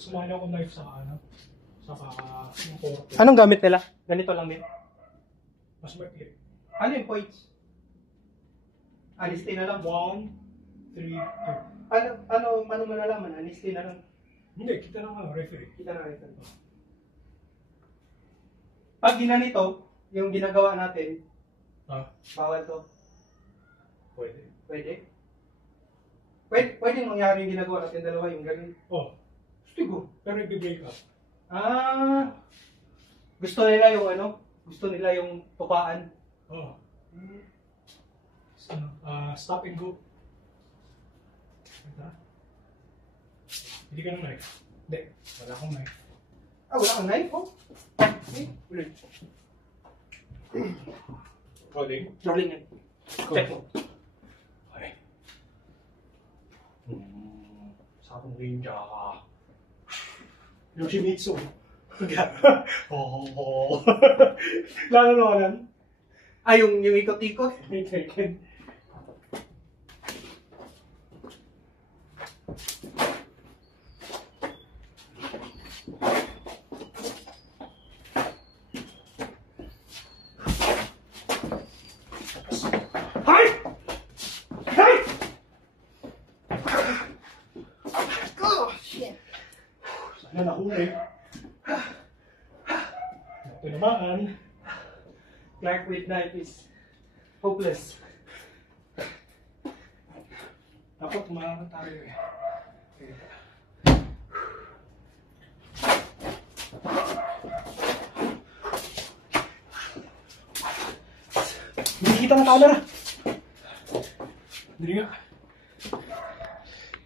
sumahin ako knife sa ano, sa yung porte. Anong gamit nila? Ganito lang din. Mas makikip. Ano yung points? Honesty na lang. 1, 3, 2. Ano malalaman? Honesty na lang. Hindi, kita na nga, referee. Kita na ito. Pag ginanito, yung ginagawa natin, bawal to. Pwede. Pwede mangyari yung ginagawa natin dalawa, yung gano'n. Stigo. Pero i-break up. Gusto nila yung ano? Gusto nila yung tupaan. Stop and go. Hindi ka ng knife. Hindi. Wala akong knife. Wala kang knife, oh? Ulit. Rolling? Rolling yan. Check mo. Okay. Sakong ninja. Yoshimitsu. Lalo naman. Yung ikot-ikot? May taken. Sana nahuli. Ito naman. Clark with knife is hopeless. Dapat kumakan tayo eh. Hindi kita na camera. Hindi nga.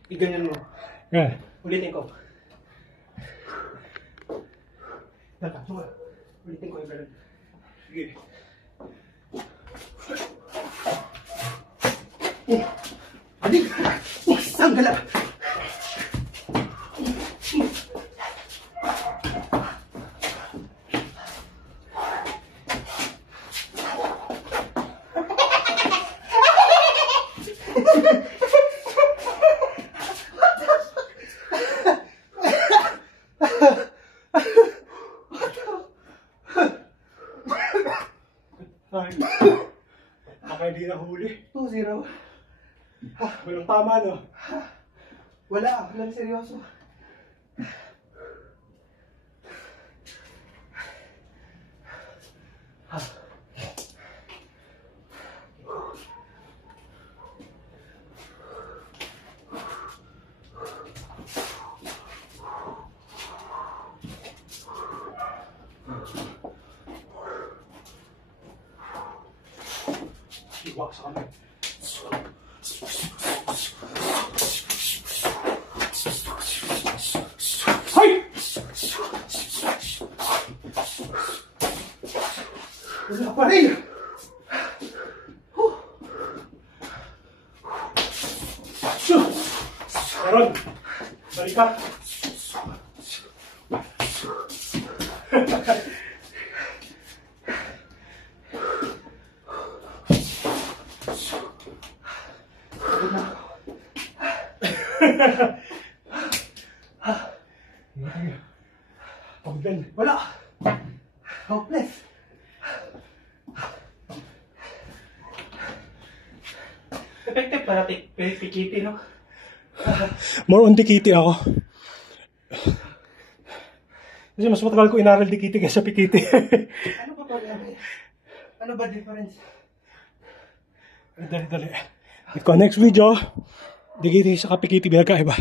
Iganyan mo. Yan. Ulitin ko. Ulitin ko yung ganun. Sige. Adik! Isang gala! Baka hindi na huli. 2-0. Walang tama, no? Walang seryoso. Iwak sa kamay. Hay! Wala pa rin! Meron! Balik ka! Pagdan. Wala! Hopeless! Effective para pikiti, no? More on dikiti ako. Kasi mas matagal ko inaral dikiti kaysa pikiti. Ano ba pag-aral? Ano ba difference? Dali. Ito next video. Dikiti sa pikiti, binagkaiba.